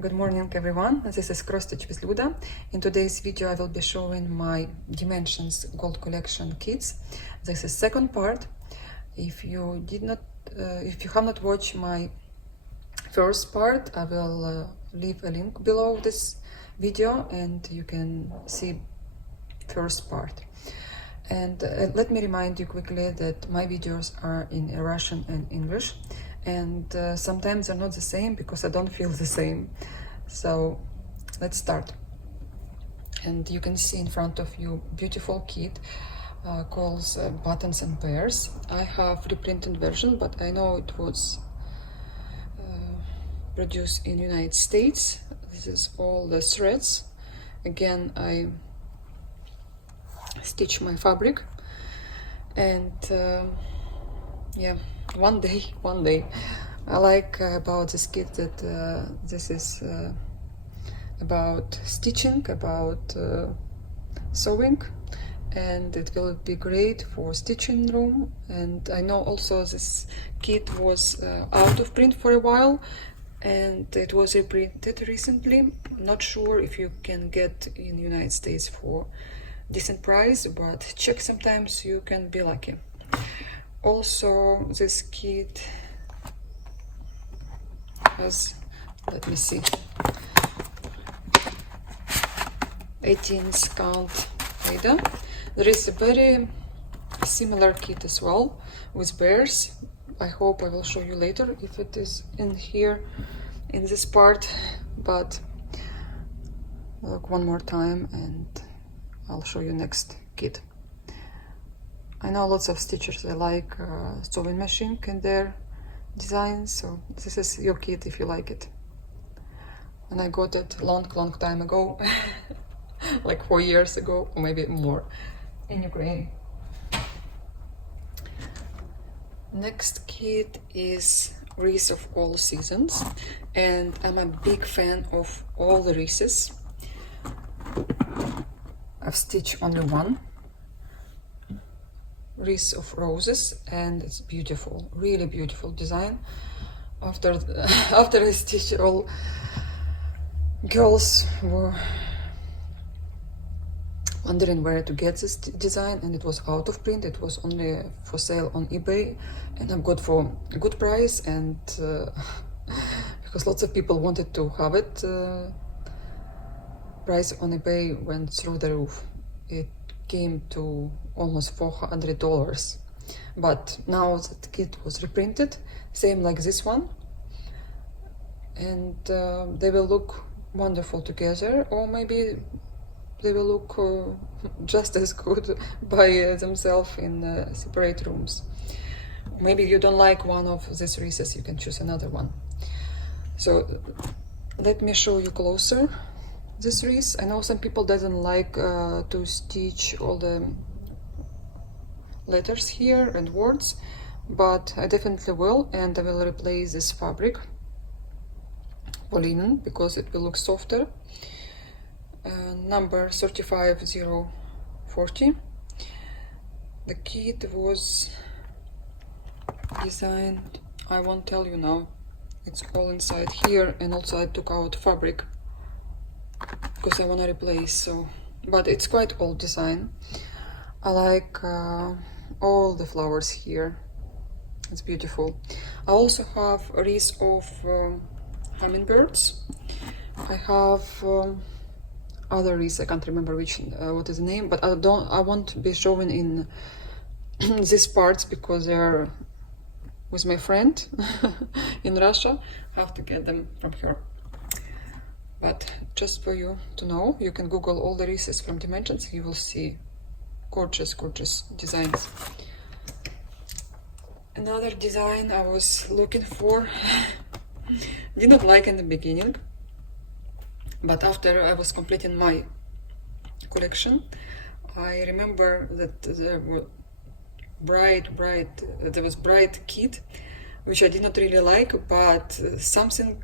Good morning everyone, this is Cross Stitch with Luda. In today's video I will be showing my Dimensions Gold Collection kits. This is second part. If you have not watched my first part, I will leave a link below this video and you can see first part. And let me remind you quickly that my videos are in Russian and English, and sometimes they're not the same because I don't feel the same. So let's start. And you can see in front of you beautiful kit called Buttons and Bears. I have reprinted version, but I know it was produced in United States. This is all the threads. Again, I stitch my fabric, and yeah, one day I like about this kit that this is about stitching, about sewing, and it will be great for stitching room. And I know also this kit was out of print for a while and it was reprinted recently. Not sure if you can get in the United States for decent price, but check, sometimes you can be lucky. Also, this kit has, let me see, 18th count Ada. There is a very similar kit as well with bears. I hope I will show you later if it is in here in this part, but look one more time and I'll show you next kit. I know lots of stitchers, they like sewing machine in their designs, so this is your kit if you like it. And I got it long time ago, like 4 years ago or maybe more, in Ukraine. Next kit is wreaths of all seasons, and I'm a big fan of all the wreaths. I've stitched only one wreath of roses, and it's beautiful, really beautiful design. After I stitched, all girls were wondering where to get this design, and it was out of print. It was only for sale on eBay, and I got for a good price. And because lots of people wanted to have it, price on eBay went through the roof. It came to almost $400, but now that kit was reprinted, same like this one, and they will look wonderful together, or maybe they will look just as good by themselves in separate rooms. Maybe you don't like one of these wreaths, you can choose another one. So let me show you closer this wreath. I know some people doesn't like to stitch all the letters here and words, but I definitely will, and I will replace this fabric for linen because it will look softer. Number 35040. The kit was designed, I won't tell you now, it's all inside here, and also I took out fabric because I want to replace, so, but it's quite old design. I like all the flowers here, it's beautiful. I also have a wreath of hummingbirds. I have other wreaths, I can't remember what is the name, but I won't be showing in these parts because they are with my friend in Russia. I have to get them from her. But just for you to know, you can Google all the wreaths from Dimensions, you will see gorgeous designs. Another design I was looking for, did not like in the beginning, but after I was completing my collection, I remember that there were there was bright kit, which I did not really like, but something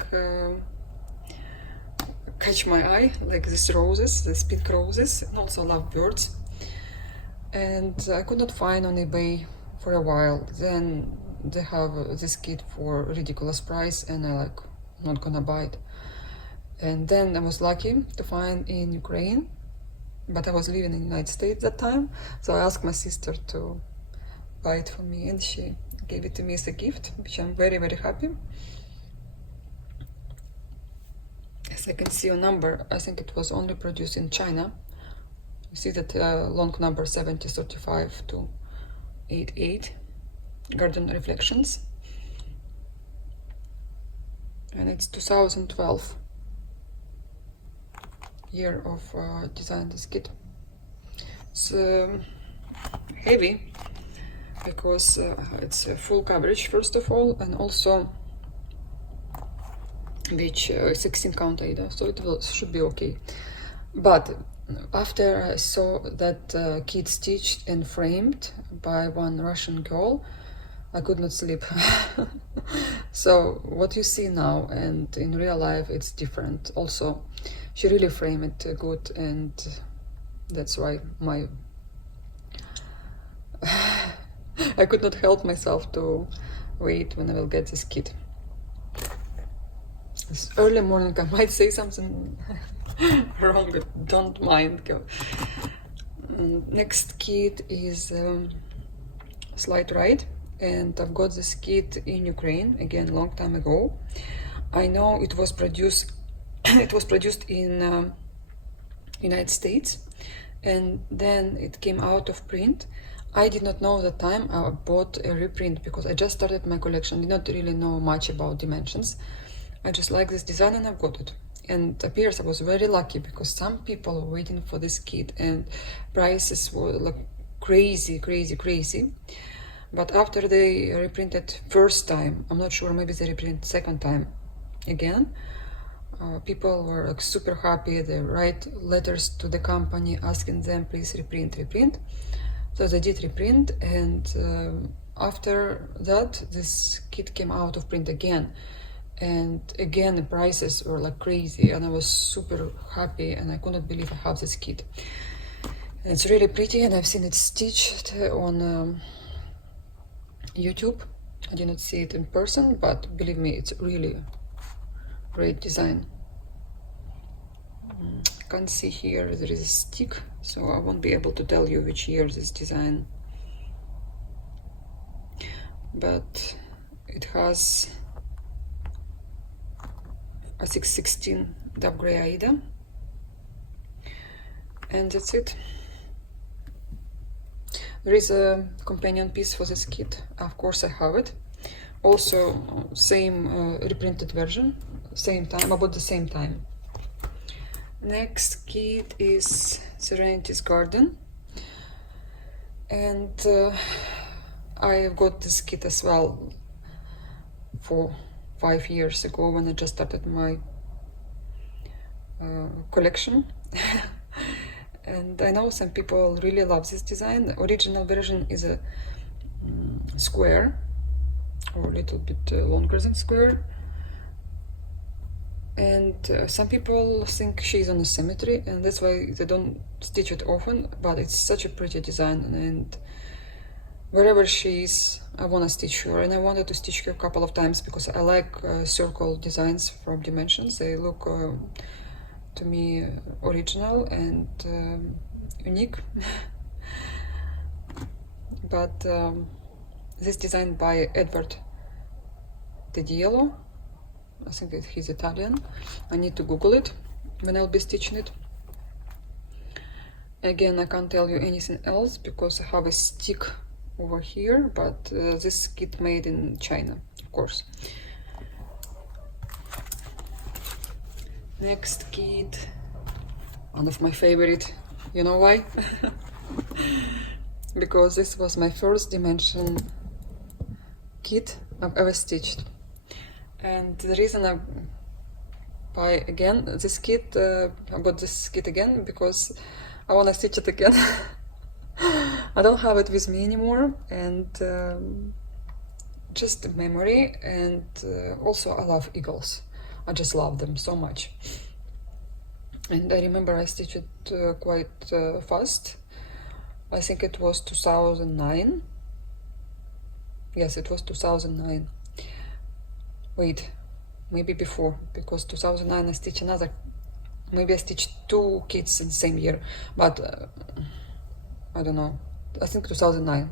catch my eye, like these roses, these pink roses, and also love birds. And I could not find on eBay for a while. Then they have this kit for ridiculous price, and I like not gonna buy it. And then I was lucky to find in Ukraine, but I was living in the United States that time, so I asked my sister to buy it for me, and she gave it to me as a gift, which I'm very, very happy. As I can see a number, I think it was only produced in China. You see that long number 7035 to 88 Garden Reflections, and it's 2012 year of design this kit. It's heavy because it's full coverage first of all, and also which 16 count Ada, so it should be okay. But after I saw that kit stitched and framed by one Russian girl, I could not sleep. So what you see now and in real life, it's different. Also, she really framed it good, and that's why I could not help myself to wait when I will get this kit. It's early morning, I might say something wrong, but don't mind. Go. Next kit is Slide Ride, and I've got this kit in Ukraine again long time ago. I know it was produced in United States, and then it came out of print. I did not know at the time. I bought a reprint because I just started my collection, did not really know much about dimensions. I just like this design and I got it. And it appears I was very lucky because some people were waiting for this kit and prices were like crazy. But after they reprinted first time, I'm not sure, maybe they reprint second time again, people were like super happy. They write letters to the company asking them, please reprint. So they did reprint, and after that this kit came out of print again. And again the prices were like crazy, and I was super happy and I couldn't believe I have this kit. And it's really pretty, and I've seen it stitched on YouTube. I didn't see it in person, but believe me, it's really great design. You can see here there is a stick, so I won't be able to tell you which year this design, but it has I think 16 dark gray Aida, and that's it. There is a companion piece for this kit, of course I have it. Also same reprinted version, same time, about the same time. Next kit is Serenity's Garden, and I got this kit as well for 5 years ago when I just started my collection. And I know some people really love this design. The original version is a square, or a little bit longer than square, and some people think she's on a symmetry, and that's why they don't stitch it often, but it's such a pretty design, and wherever she is I want to stitch her, and I wanted to stitch her a couple of times because I like circle designs from Dimensions. They look to me original and unique. But this design by Edward Tediello, I think that he's Italian. I need to Google it when I'll be stitching it. Again, I can't tell you anything else because I have a stick over here, but this kit made in China, of course. Next kit, one of my favorite. You know why? Because this was my first dimension kit I've ever stitched. And the reason I buy again this kit, I got this kit again because I want to stitch it again. I don't have it with me anymore, and just a memory, and also I love eagles. I just love them so much. And I remember I stitched it quite fast. I think it was 2009. Yes, it was 2009. Wait, maybe before, because 2009 I stitched another, maybe I stitched 2 kits in the same year, but I don't know, I think 2009,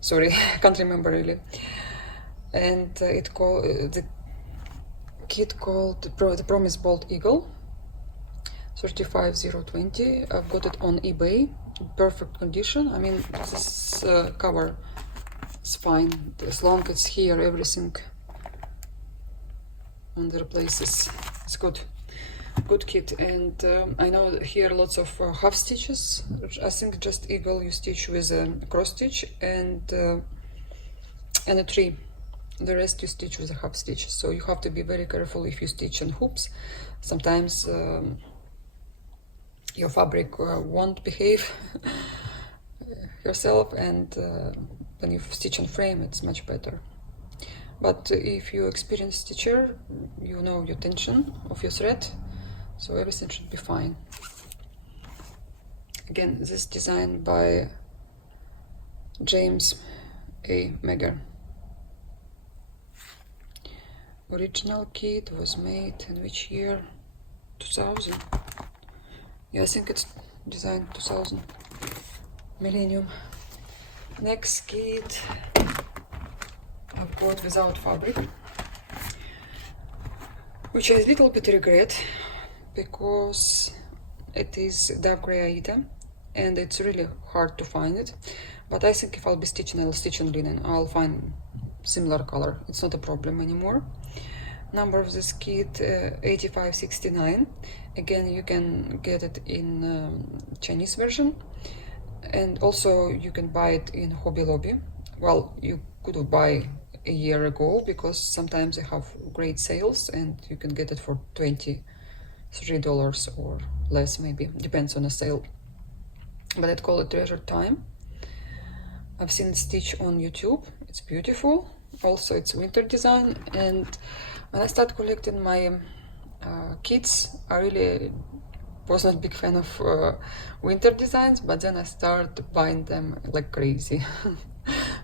sorry, I can't remember really. And the kit called the Promise Bold Eagle 35020. I've got it on eBay, in perfect condition. I mean, this cover is fine as long as it's here, everything on their places. It's good kit. And I know here lots of half stitches. I think just eagle you stitch with a cross stitch and a tree. The rest you stitch with a half stitch, so you have to be very careful if you stitch on hoops. Sometimes your fabric won't behave yourself, and when you stitch on frame it's much better. But if you experienced stitcher, you know your tension of your thread, so everything should be fine. Again, this is designed by James A. Megger. Original kit was made in which year? 2000. Yeah, I think it's designed 2000. Millennium. Next kit I've got without fabric, which I a little bit regret because it is dark gray Aida and it's really hard to find it. But I think if I'll be stitching, I'll stitch on linen. I'll find similar color. It's not a problem anymore. Number of this kit 8569. Again, you can get it in Chinese version, and also you can buy it in Hobby Lobby. Well, you could buy a year ago because sometimes they have great sales and you can get it for $23 or less, maybe depends on the sale. But I'd call it Treasure Time. I've seen it stitch on YouTube. It's beautiful. Also, it's winter design, and when I started collecting my kits, I really was not a big fan of winter designs, but then I started buying them like crazy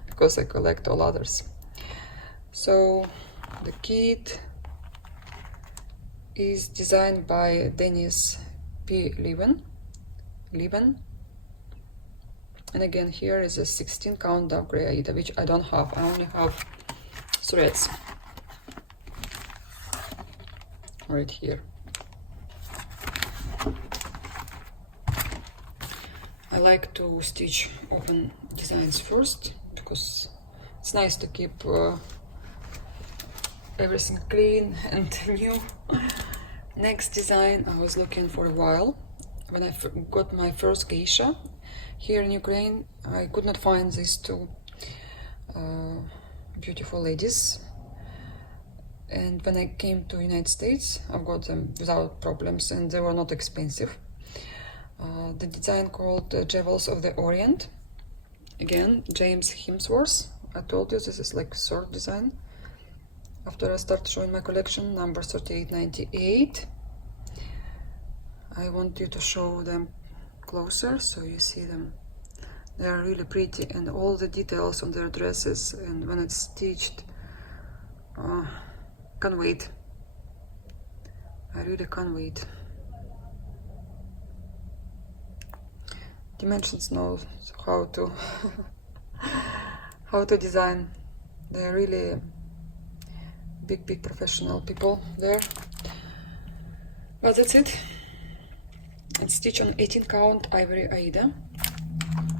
because I collect all others. So the kit is designed by Dennis P. Leven. And again, here is a 16 count dark gray Aida, which I don't have. I only have threads right here. I like to stitch open designs first because it's nice to keep everything clean and new. Next design I was looking for a while. When I got my first geisha here in Ukraine, I could not find these two beautiful ladies, and when I came to United States, I've got them without problems, and they were not expensive. The design called Jewels of the Orient. Again, James Hemsworth. I told you this is like third design after I start showing my collection, number 3898. I want you to show them closer so you see them. They are really pretty, and all the details on their dresses and when it's stitched, can't wait. I really can't wait. Dimensions knows how to how to design. They're really big professional people there. But that's it. It's stitched on 18 count ivory Aida.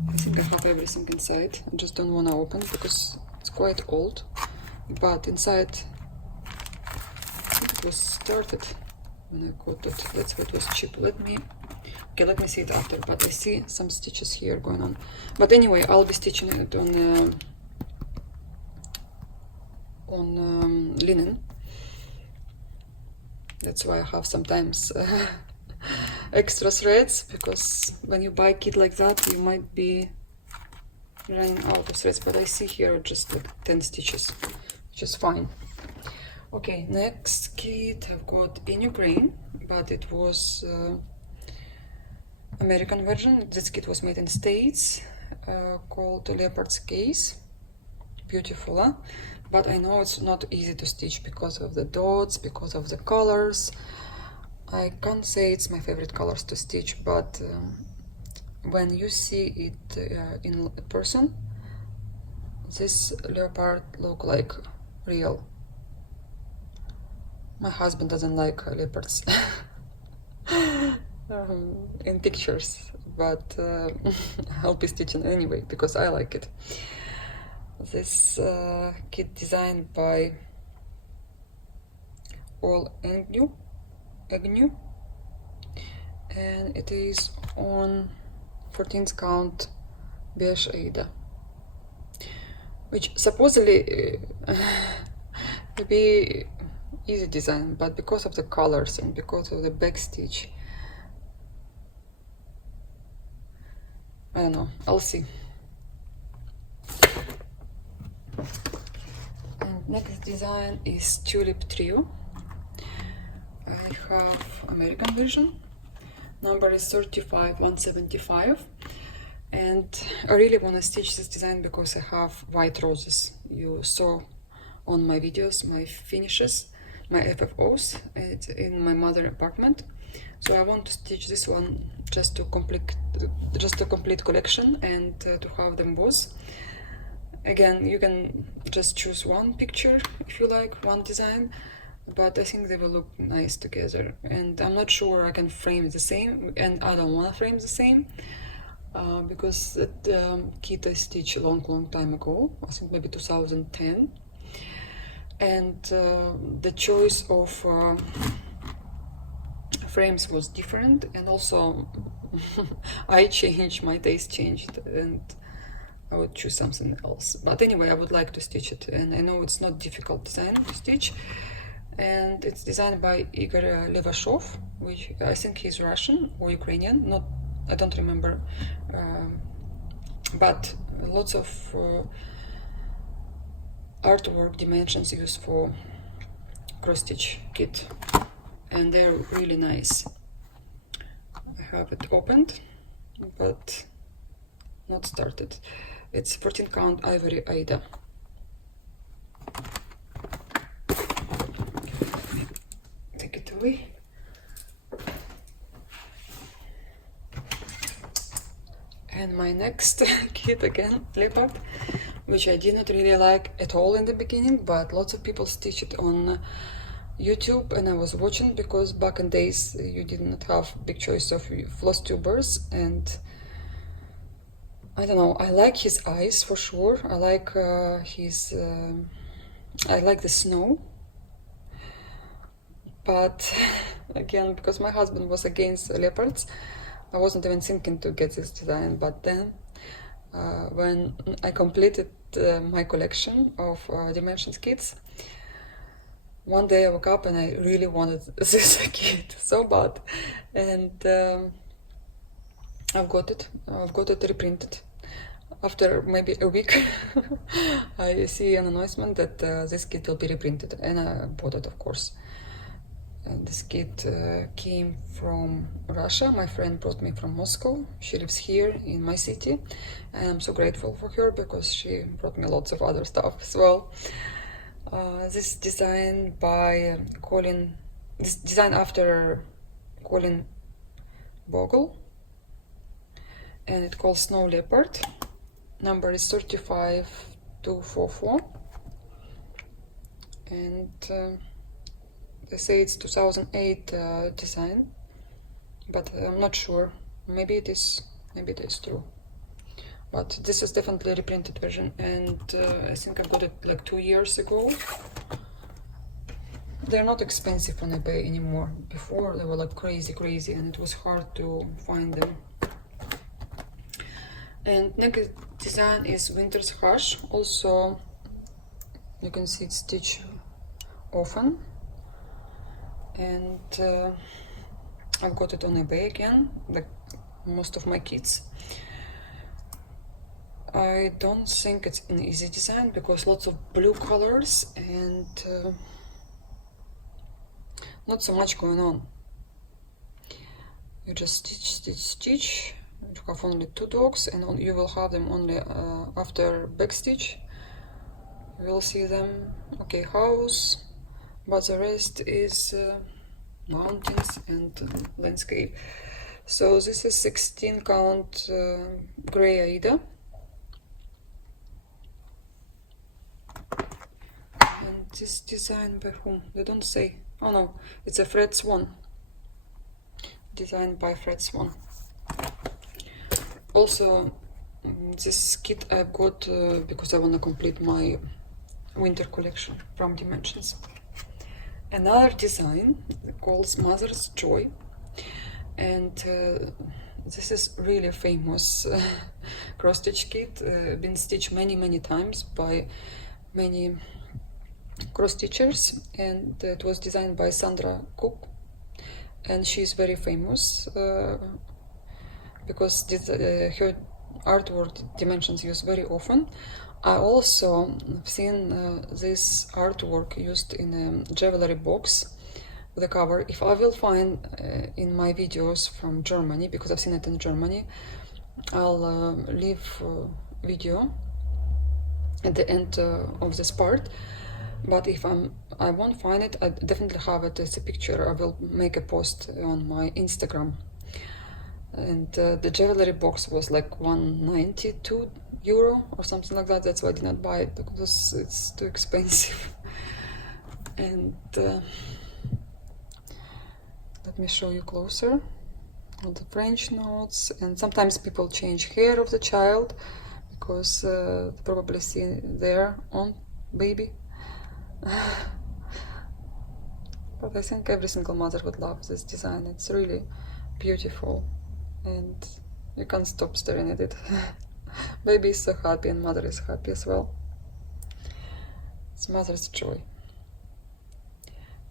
I think I have everything inside. I just don't want to open because it's quite old. But inside it was started when I got it. That's why it was cheap. Let me see it after. But I see some stitches here going on. But anyway, I'll be stitching it on linen. That's why I have sometimes extra threads, because when you buy a kit like that you might be running out of threads, but I see here just like 10 stitches, which is fine. Okay, next kit I've got in Ukraine, but it was American version. This kit was made in the States, called Leopards Case. Beautiful, huh? but I know it's not easy to stitch because of the dots, because of the colors. I can't say it's my favorite colors to stitch, but when you see it in person, this leopard look like real. My husband doesn't like leopards in pictures, but I'll be stitching anyway because I like it. This kit designed by All Agnew, and it is on 14th count beige Aida, which supposedly to be easy design, but because of the colors and because of the back stitch, I don't know, I'll see. And next design is Tulip Trio. I have American version, number is 35175, and I really want to stitch this design because I have white roses. You saw on my videos my finishes, my FFOs. It's in my mother's apartment, so I want to stitch this one just to complete collection and to have them both. Again, you can just choose one picture if you like, one design, but I think they will look nice together. And I'm not sure I can frame the same, and I don't want to frame the same because that kit I stitched a long time ago, I think maybe 2010, and the choice of frames was different, and also I changed, my taste changed, and I would choose something else. But anyway, I would like to stitch it, and I know it's not difficult design to stitch, and it's designed by Igor Levashov, which I think he's Russian or Ukrainian, I don't remember, but lots of artwork dimensions used for cross stitch kit, and they're really nice. I have it opened but not started. It's 14 count ivory Aida. Take it away. And my next kit again, Leopard, which I did not really like at all in the beginning, but lots of people stitch it on YouTube, and I was watching because back in days you did not have big choice of floss tubers, and I don't know, I like his eyes for sure. I like I like the snow, but again, because my husband was against leopards, I wasn't even thinking to get this design. But then when I completed my collection of Dimensions kits, one day I woke up and I really wanted this kit so bad, and I've got it reprinted. After maybe a week, I see an announcement that this kit will be reprinted, and I bought it, of course. And this kit came from Russia. My friend brought me from Moscow. She lives here in my city, and I'm so grateful for her because she brought me lots of other stuff as well. This design by this design after Colin Bogle, and it calls Snow Leopard. Number is 35244, and they say it's 2008 design, but I'm not sure. Maybe it is true. But this is definitely a reprinted version, and I think I got it like 2 years ago. They're not expensive on eBay anymore. Before they were like crazy, and it was hard to find them. And next design is Winter's Hush. Also, you can see it stitched often, and I've got it on eBay again, like most of my kits. I don't think it's an easy design because lots of blue colors and not so much going on. You just stitch. You have only 2 dogs, and you will have them only after back stitch. You will see them. Okay, house, but the rest is mountains and landscape. So this is 16 count gray Aida. And this design by whom? They don't say. Oh no, it's a Fred Swan. Designed by Fred Swan. Also, this kit I got because I want to complete my winter collection from Dimensions. Another design called Mother's Joy, and this is really famous cross stitch kit, been stitched many times by many cross stitchers, and it was designed by Sandra Cook, and she's very famous because her artwork Dimensions use very often. I also seen this artwork used in a jewelry box with a cover. If I will find in my videos from Germany, because I've seen it in Germany, I'll leave video at the end of this part. But if I won't find it, I definitely have it as a picture. I will make a post on my Instagram. And the jewelry box was like 192 euro or something like that. That's why I did not buy it, because it's too expensive. And let me show you closer all the French notes. And sometimes people change hair of the child because they probably see their own baby. But I think every single mother would love this design. It's really beautiful and you can't stop staring at it. Baby is so happy and mother is happy as well. It's Mother's Joy.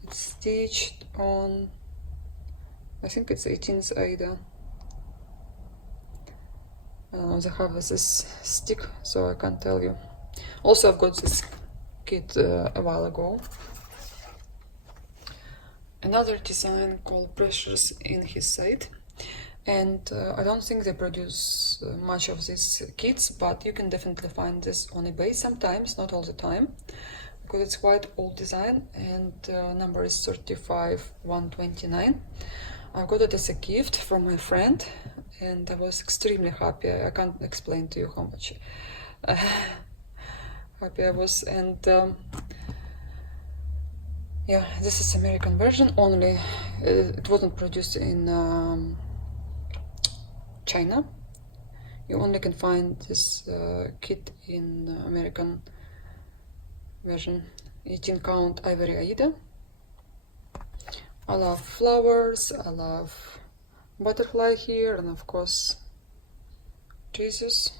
It's stitched on, I think it's 18th Aida. They have this stick, so I can't tell you. Also, I've got this kit a while ago. Another design called Pressures in His Side. And I don't think they produce much of these kits, but you can definitely find this on eBay sometimes, not all the time, because it's quite old design, and number is 35129. I got it as a gift from my friend, and I was extremely happy. I can't explain to you how much happy I was. And yeah, this is American version only. It wasn't produced in China. You only can find this kit in American version. 18 count ivory Aida. I love flowers, I love butterfly here, and of course Jesus.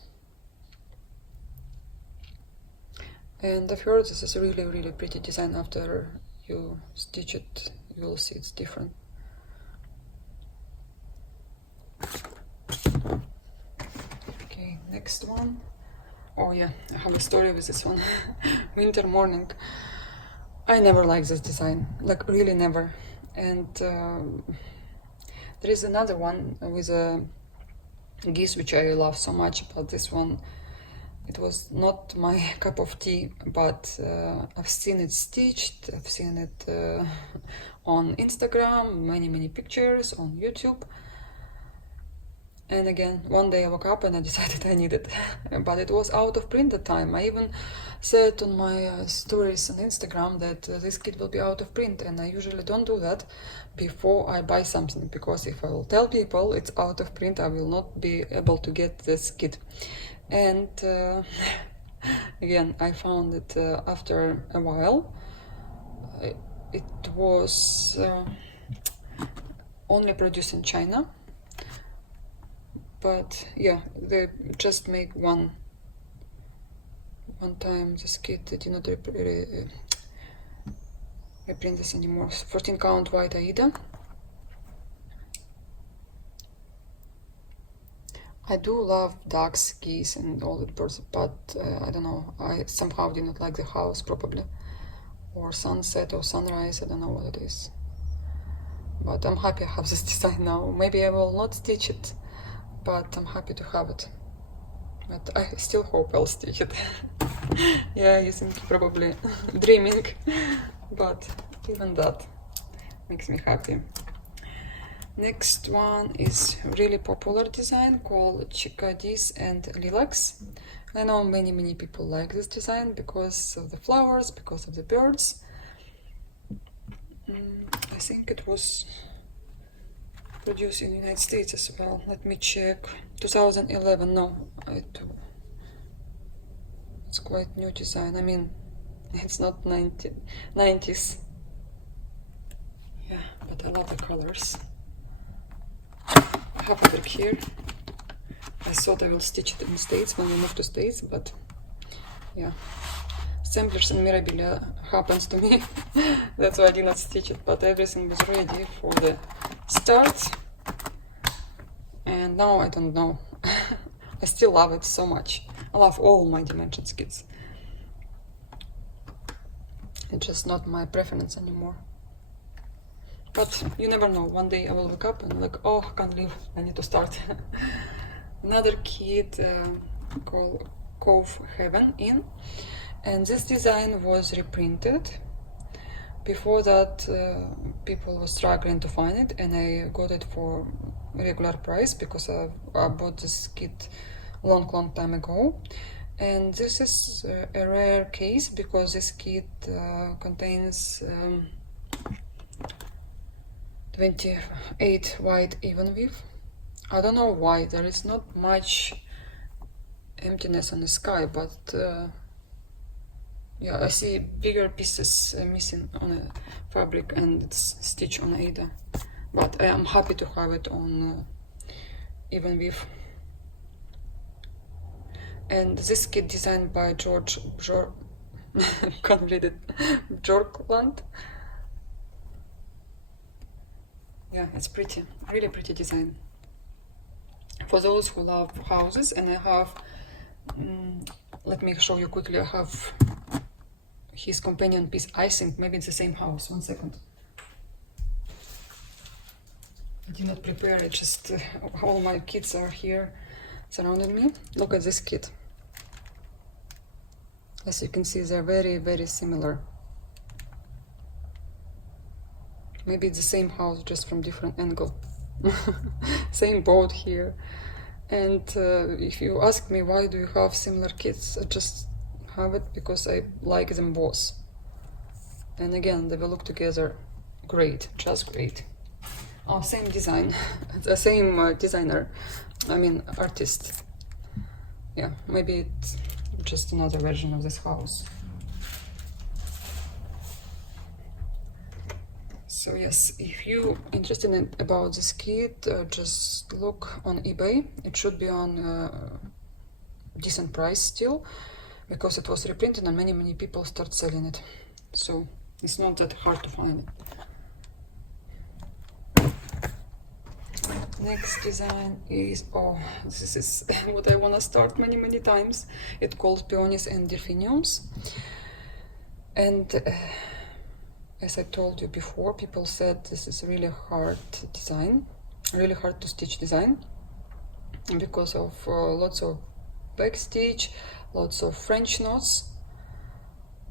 And I've heard this is a really pretty design. After you stitch it, you will see it's different. Okay, next one. Oh yeah, I have a story with this one. Winter Morning. I never liked this design, like really never. And there is another one with a geese which I love so much, but this one, it was not my cup of tea, but I've seen it stitched, I've seen it on Instagram, many pictures on YouTube. And again, one day I woke up and I decided I need it, but it was out of print at the time. I even said on my stories on Instagram that this kit will be out of print, and I usually don't do that before I buy something, because if I will tell people it's out of print, I will not be able to get this kit. And again, I found it after a while. It was only produced in China. But yeah, they just make one time this kit. They did not reprint this anymore. 14 count white Aida. I do love ducks, geese and all that birds, but I don't know, I somehow did not like the house probably, or sunset or sunrise, I don't know what it is. But I'm happy I have this design now. Maybe I will not stitch it, but I'm happy to have it. But I still hope I'll stitch it. Yeah, you think probably dreaming, but even that makes me happy. Next one is really popular design called Chickadees and Relax. I know many people like this design because of the flowers, because of the birds. I think it was produced in the United States as well. Let me check. 2011. No, it's quite new design. I mean, it's not 90s. Yeah, but I love the colors. I have a brick here. I thought I will stitch it in the States when we move to States, but yeah. Assemblers and Mirabilia happens to me. That's why I did not stitch it, but everything was ready for the start. And now I don't know. I still love it so much. I love all my dimensions kits. It's just not my preference anymore. But you never know. One day I will wake up and like, oh, I can't leave. I need to start. Another kit called Cove Heaven Inn. And this design was reprinted. Before that, people were struggling to find it, and I got it for regular price because I bought this kit long time ago. And this is a rare case because this kit contains 28 wide even width. I don't know why, there is not much emptiness on the sky, but yeah, I see bigger pieces missing on a fabric and it's stitched on Ada. But I am happy to have it on even width. And this kit designed by can't read it, Jorkland. Yeah, it's pretty, really pretty design. For those who love houses, and I have, let me show you quickly, I have his companion piece. I think maybe it's the same house. 1 second. I did not prepare it, just all my kids are here surrounding me. Look at this kit. As you can see, they're very similar. Maybe it's the same house, just from different angle. Same boat here. And if you ask me why do you have similar kits, I just have it because I like them both. And again, they will look together great, just great. Oh, same design, the same designer, I mean artist. Yeah, maybe it's just another version of this house. So yes, if you interested about this kit, just look on eBay. It should be on decent price still, because it was reprinted and many people start selling it. So it's not that hard to find it. Next design is, oh, this is what I want to start many times. It's called Peonies and Delphiniums. And as I told you before, people said this is a really hard design, really hard to stitch design, because of lots of backstitch, lots of French knots.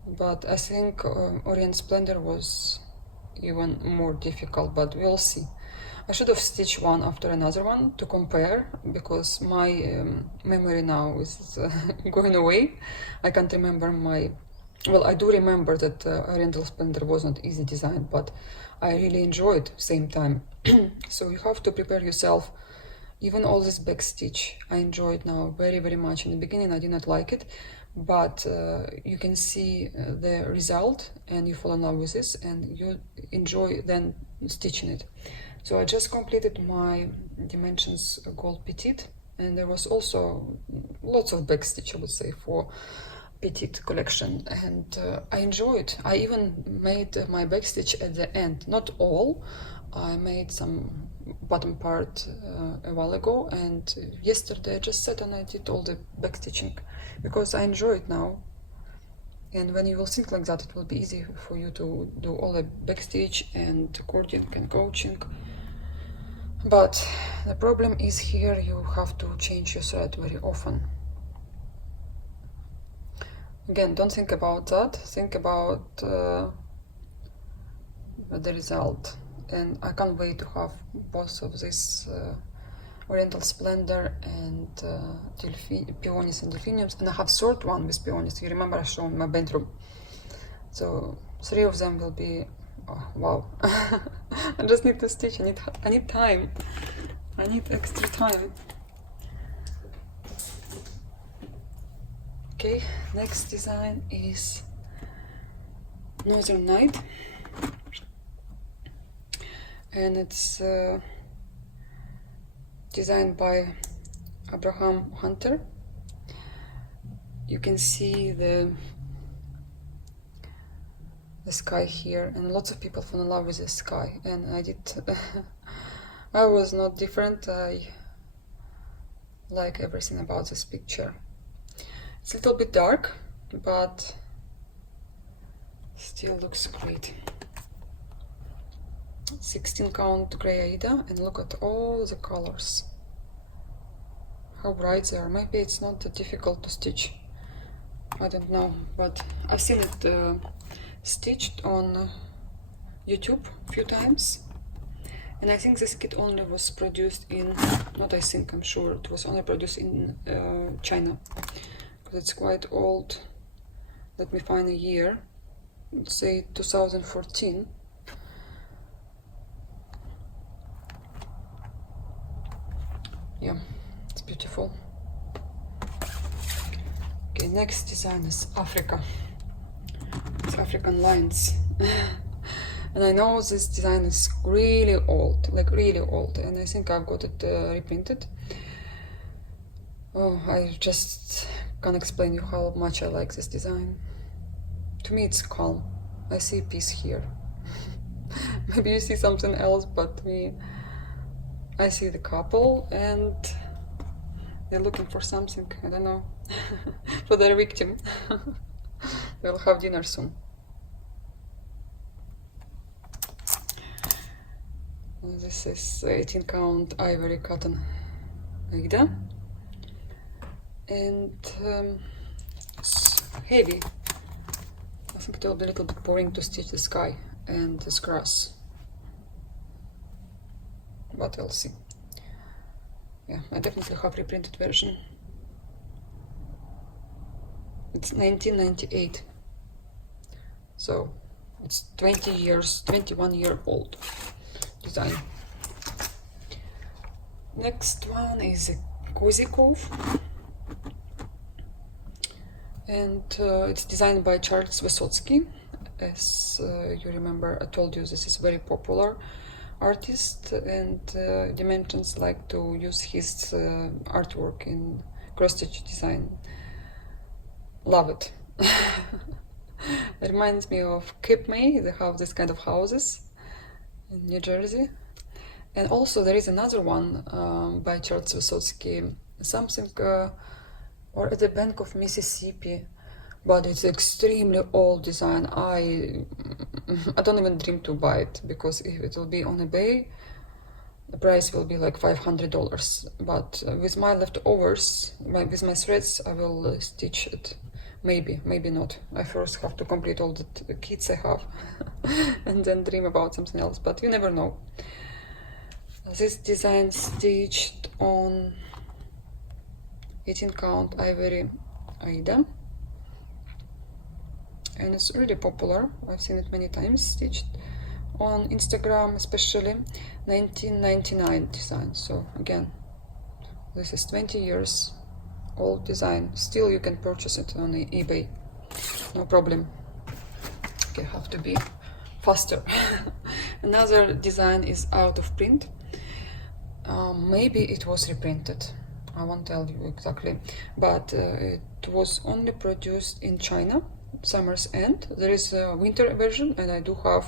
But I think Orient Splendor was even more difficult, but we'll see. I should have stitched one after another one to compare, because my memory now is going away. I can't remember my... Well, I do remember that Oriental Splendor was not easy design, but I really enjoyed same time. So you have to prepare yourself. Even all this backstitch, I enjoy it now very much. In the beginning, I did not like it, but you can see the result, and you fall in love with this, and you enjoy then stitching it. So I just completed my Dimensions Gold Petite, and there was also lots of backstitch, I would say, for Petite collection, and I enjoyed. I even made my backstitch at the end, not all. I made some bottom part a while ago, and yesterday I just sat and I did all the backstitching because I enjoy it now. And when you will think like that, it will be easy for you to do all the backstitch and cording and coaching. But the problem is here you have to change your thread very often. Again, don't think about that, think about the result. And I can't wait to have both of this Oriental Splendor and peonies and delphiniums. And I have third one with peonies. You remember I showed my bedroom. So 3 of them will be, oh, wow. I just need to stitch. I need time. I need extra time. Okay, next design is Northern Night, and it's designed by Abraham Hunter. You can see the sky here, and lots of people fall in love with the sky, and I did. I was not different. I like everything about this picture. It's a little bit dark, but still looks great. 16 count gray Aida, and look at all the colors. How bright they are. Maybe it's not that difficult to stitch. I don't know, but I've seen it stitched on YouTube a few times. And I think this kit only was produced in, not I think, I'm sure it was only produced in China. Because it's quite old. Let me find a year. Let's say 2014. Yeah, it's beautiful. Okay, next design is Africa. It's African lines. And I know this design is really old, like really old, and I think I've got it reprinted. Oh, I just can't explain you how much I like this design. To me it's calm. I see peace here. Maybe you see something else, but me, I see the couple and they're looking for something, I don't know, for their victim. They'll have dinner soon. This is 18 count ivory cotton Aida, and it's heavy. I think it will be a little bit boring to stitch the sky and this grass, but we'll see. Yeah, I definitely have reprinted version. It's 1998, so it's 20 years, 21-year-old design. Next one is a Cozy Cove, and it's designed by Charles Wysotsky. As you remember, I told you this is very popular artist, and Dimensions like to use his artwork in cross-stitch design. Love it. It reminds me of Cape May. They have this kind of houses in New Jersey. And also there is another one by Charles Wysotsky, something or at the bank of Mississippi, but it's extremely old design. I don't even dream to buy it, because if it will be on eBay, the price will be like $500. But with my leftovers, with my threads, I will stitch it. Maybe, maybe not. I first have to complete all the kits I have and then dream about something else, but you never know. This design stitched on 18 count ivory Aida, and it's really popular. I've seen it many times stitched on Instagram, especially. 1999 design. So again, this is 20 years old design. Still you can purchase it on eBay, no problem. Okay, have to be faster. Another design is out of print. Maybe it was reprinted, I won't tell you exactly, but it was only produced in China, summer's end. There is a winter version, and I do have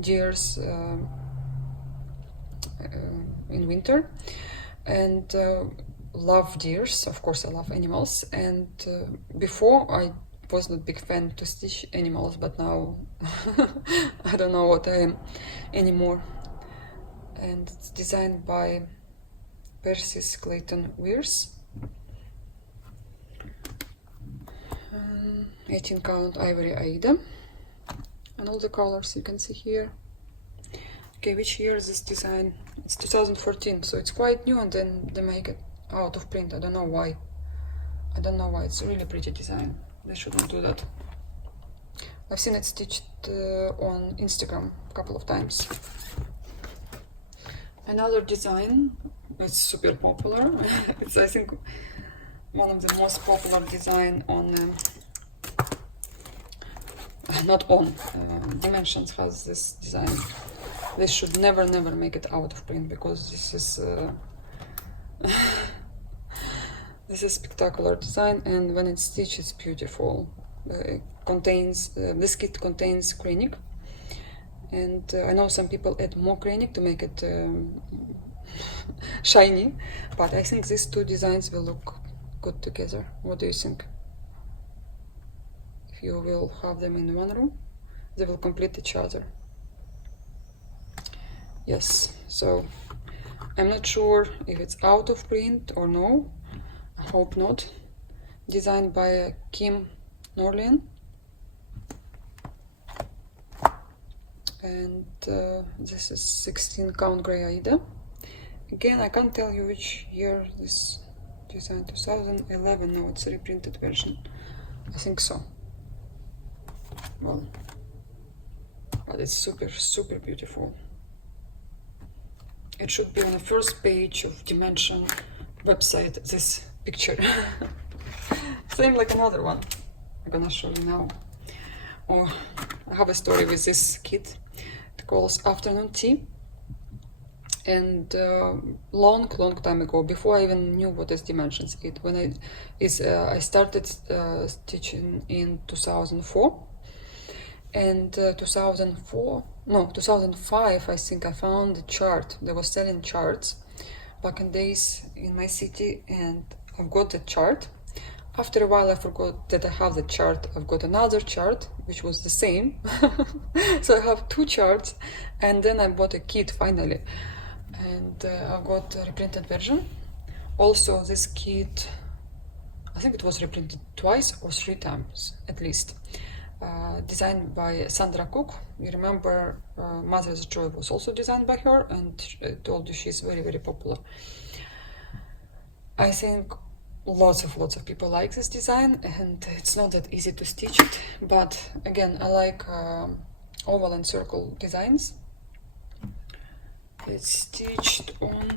deers in winter, and love deers. Of course I love animals, and before I was not big fan to stitch animals, but now I don't know what I am anymore. And it's designed by Persis Clayton Weirs. 18 count ivory Aida, and all the colors you can see here. Okay, which year is this design? It's 2014, so it's quite new, and then they make it out of print. I don't know why. I don't know why. It's a really pretty design. They shouldn't do that. I've seen it stitched on Instagram a couple of times. Another design, it's super popular. It's, I think, one of the most popular design on, not on, Dimensions has this design. They should never make it out of print, because this is this is spectacular design, and when it's stitched, it's beautiful. This kit contains cranic, and I know some people add more cranic to make it shiny, but I think these two designs will look good together. What do you think? If you will have them in one room, they will complete each other. Yes, so I'm not sure if it's out of print or no. I hope not. Designed by Kim Norlin. And this is 16 count grey Aida. Again, I can't tell you which year this design. 2011. No, it's a reprinted version. I think so. Well, but it's super beautiful. It should be on the first page of Dimension website, this picture. Same like another one I'm gonna show you now. Oh, I have a story with this kit. It calls Afternoon Tea. And long time ago, before I even knew what is Dimensions, I started stitching in 2004. And 2005, I think I found a chart. They were selling charts back in days in my city, and I've got the chart. After a while, I forgot that I have the chart. I've got another chart, which was the same. So I have two charts, and then I bought a kit finally. And I've got a reprinted version. Also, this kit, I think it was reprinted twice or 3 times at least. Designed by Sandra Cook. You remember Mother's Joy was also designed by her, and I told you she's very popular. I think lots of people like this design, and it's not that easy to stitch it, but again, I like oval and circle designs. It's stitched on,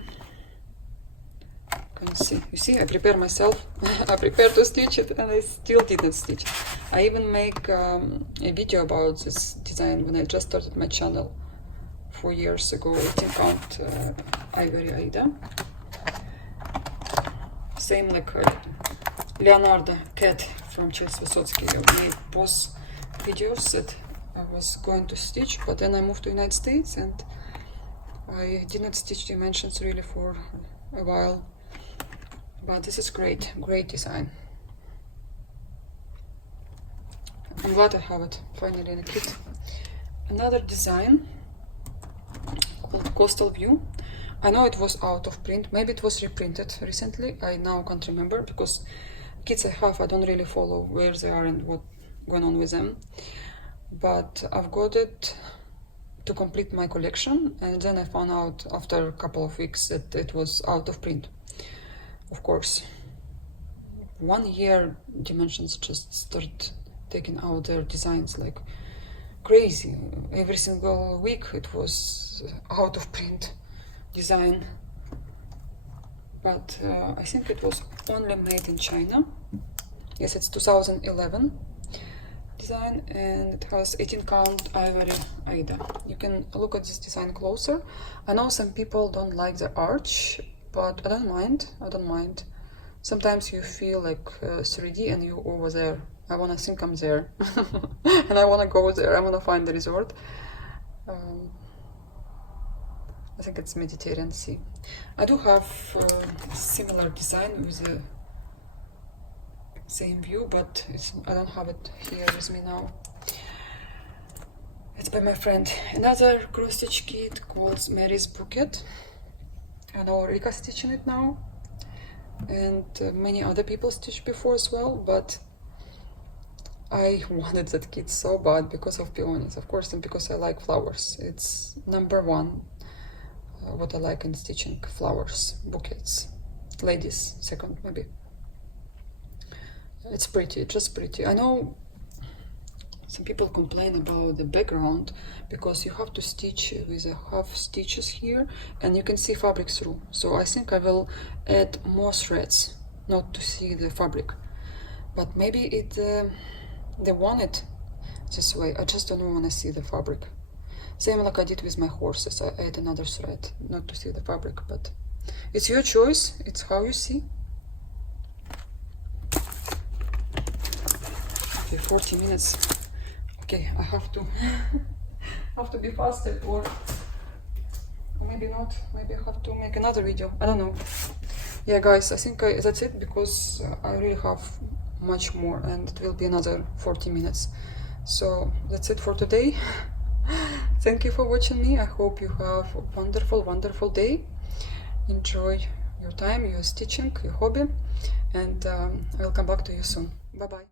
you see, I prepare myself. I prepared to stitch it, and I still didn't stitch. I even make a video about this design when I just started my channel 4 years ago. 18 count ivory Aida. Same like Leonardo cat from Chess Vysotsky. I made both videos that I was going to stitch, but then I moved to United States and I didn't stitch Dimensions really for a while. But this is great design. I'm glad I have it finally in a kit. Another design called Coastal View. I know it was out of print, maybe it was reprinted recently, I now can't remember, because kits I have, I don't really follow where they are and what's going on with them. But I've got it to complete my collection, and then I found out after a couple of weeks that it was out of print. Of course, 1 year Dimensions just start taking out their designs like crazy. Every single week it was out of print design. But I think it was only made in China. Yes, it's 2011 design, and it has 18 count ivory Aida. You can look at this design closer. I know some people don't like the arch, but I don't mind. Sometimes you feel like 3D and you're over there. I wanna think I'm there. And I wanna go there. I wanna find the resort. I think it's Mediterranean Sea. I do have a similar design with the same view, but I don't have it here with me now. It's by my friend. Another cross stitch kit called Mary's Bouquet. I know Rika stitching it now, and many other people stitched before as well, but I wanted that kit so bad because of peonies, of course, and because I like flowers. It's number one what I like in stitching: flowers, bouquets. Ladies second, maybe. It's pretty, just pretty. I know some people complain about the background because you have to stitch with a half stitches here and you can see fabric through. So I think I will add more threads not to see the fabric. But maybe they want it this way. I just don't want to see the fabric. Same like I did with my horses. I add another thread not to see the fabric, but it's your choice. It's how you see. Okay, 40 minutes. Okay, I have to be faster, or maybe not. Maybe I have to make another video. I don't know. Yeah, guys, I think that's it, because I really have much more, and it will be another 40 minutes. So that's it for today. Thank you for watching me. I hope you have a wonderful, wonderful day. Enjoy your time, your stitching, your hobby, and I will come back to you soon. Bye bye.